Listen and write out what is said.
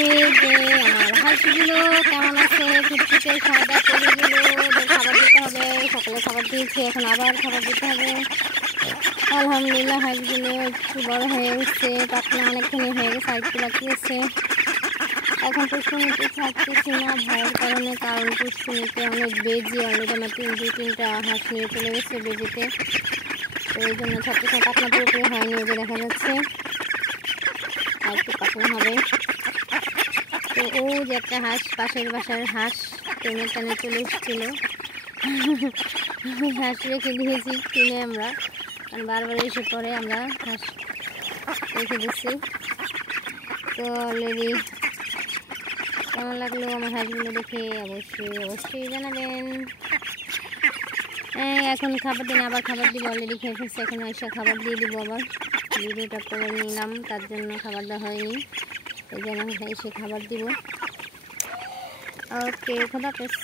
এই যে আমার হাঁসগুলো কেমন আছে, ফুটফুটে খাওয়া করে গেলো, ওদের খাবার দিতে হবে। সকালে খাবার দিয়েছি, এখন আবার খাবার দিতে হবে। আলহামদুলিল্লাহ হাঁসগুলো একটু বড় হয়ে উঠছে, পাতলা অনেকখানি হয়ে গেছে, আরেকটু বাকি আছে। এখন পুষ্কুনিতে ছাড়তেছি না ভয়ের কারণে, কারণ পুষ্কুনিতে অনেক বেজি, অলরেডি আমার 2-3টা হাঁস নিয়ে চলে গেছে বেজিতে, তো এই জন্য ছাড়তেছি। পাতলা পুরোপুরি হয়নি, ওই যে দেখা যাচ্ছে আর একটু পাতলা হবে। তো ও যে একটা হাঁস, পাশের বাসার হাঁস টেনে টানে চলে এসেছিল, হাঁস রেখে দিয়েছি কিনে আমরা, কারণ বারবার এসে পরে আমরা হাঁস রেখে দিচ্ছি। তো অলরেডি কেমন লাগলো আমার হাঁসগুলো দেখে অবশ্যই জানাবেন। এখন খাবার দিন, আবার খাবার দিব, অলরেডি খেয়ে ফেলছে, এখন এসে খাবার দিয়ে দিব। আবার ভিডিওটা করে নিলাম, তার জন্য খাবার দেওয়া হয়নি, এই জন্য এসে খাবার দিব। ওকে, খোদা হাফেজ।